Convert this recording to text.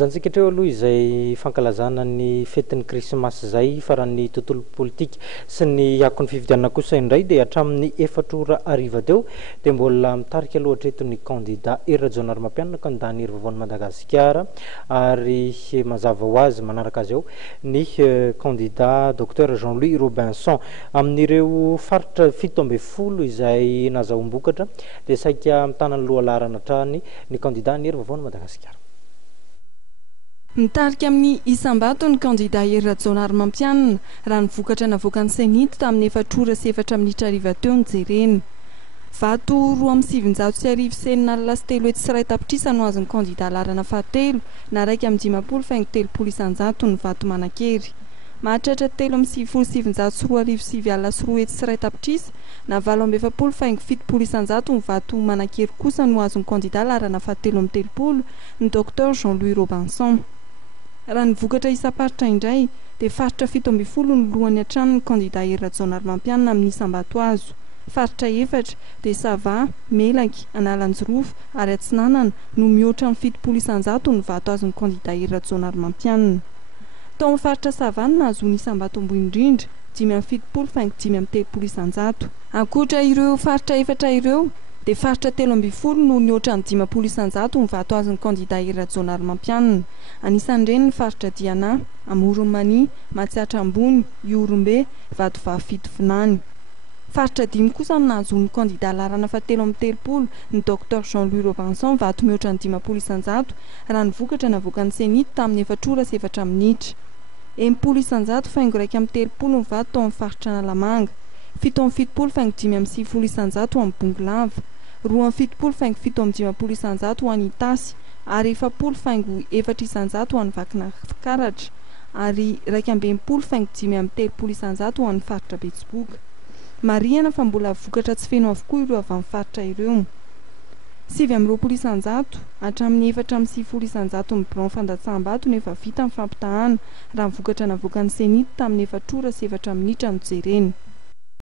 Zantsika treo aloha izay fankalazana ny fetin'ny krismasy zay faran'ny tontolo politika sy ny akon'ny fifidianana kosa indray dia hatramin'ny 4 ora hariva teo dia mbola mitarika aloha hatreto ny candidat Erajonary Mampianana candidat ny Vaovao Madagasikara ary mazava ho azy manaraka azy eo ny candidat Dr Jean-Louis Robinson amin'ireo faritra 17 izay nazahoam-bokatra dia saika mitana ny loha laharana hatrany ny candidat ny Vaovao Madagasikara. Mitarika amin'ny isam-bato ny candidat Erajonary Mampianana raha nivokatra navoaka ny Senita tamin'ny 4 ora sy 4 minitra hariva teo ny jereny. Vato 2,7 senina lasy telo etsy sy ray tapitrisa no azon'ny candidat laharana fahatelo na 1,7 faingo telopolo isan-jato ny vato manan-kery. Mahatratra 3,704 alasy roa etsy sy ray tapitrisa na 7,7 faingo 70 isan-jato ny vato manan-kery kosa no azon'ny candidat laharana fahatelo amin'ny telopolo ny Dr Jean-Louis Robinson. Raha nivokatra isam-paritra indray dia faritra 17 ny lohany hatrany ny candidat Erajonary Mampianana amin'ny isam-bato azo. Faritra 4 dia Sava, Melaky, Analanjirofo ary Atsinanana no mihoatra amin'ny 70 isan-jato ny vato azon'ny candidat Erajonary Mampianana. Tao amin'ny faritra Sava no nahazoany isam-bato ambony indrindra 5,70 faingo 5,30 isan-jato. Ankoatra ireo faritra 4 ireo dia faritra 13 no nihoatra ny 50 isan-jato ny vato azon'ny candidat Erajonary Mampianana. Anisan'ireny ny faritra Diana, Amoronmany, Matsiatra Ambony, Iorombe, Vatovavy Fitovinany. Faritra 5 kosa no nahazoany candidat laharana fahatelo amin'ny telopolo ny Dr Jean-Louis Robinson vato mihoatra ny 50 isan-jato raha nivokatra navoaka ny Senita tamin'ny 4 ora sy 4 minitra. 80 isan-jato faingo 1,30 ny vato tao amin'ny faritra Analamanga, 7,70 faingo 5,90 isan-jato amin'ny Bongolava, 2,70 faingo 7,50 isan-jato ho an'ny Itasy ary 7 faingo 4 isan-jato ho an'ny Vakinankaratra ary 2,20 faingo 5,30 isan-jato ho an'ny faritra Betsiboka. Marihana fa mbola vokatra tsy feno avokoa ireo avy amin'ny faritra ireo. 7,20 isan-jato hatramin'ny 4,70 isan-jato ny Bron fandatsaham-bato no efa vita ny fampitahana raha nivokatra navoaka ny Senita tamin'ny 4 ora sy 4 minitra no jereny.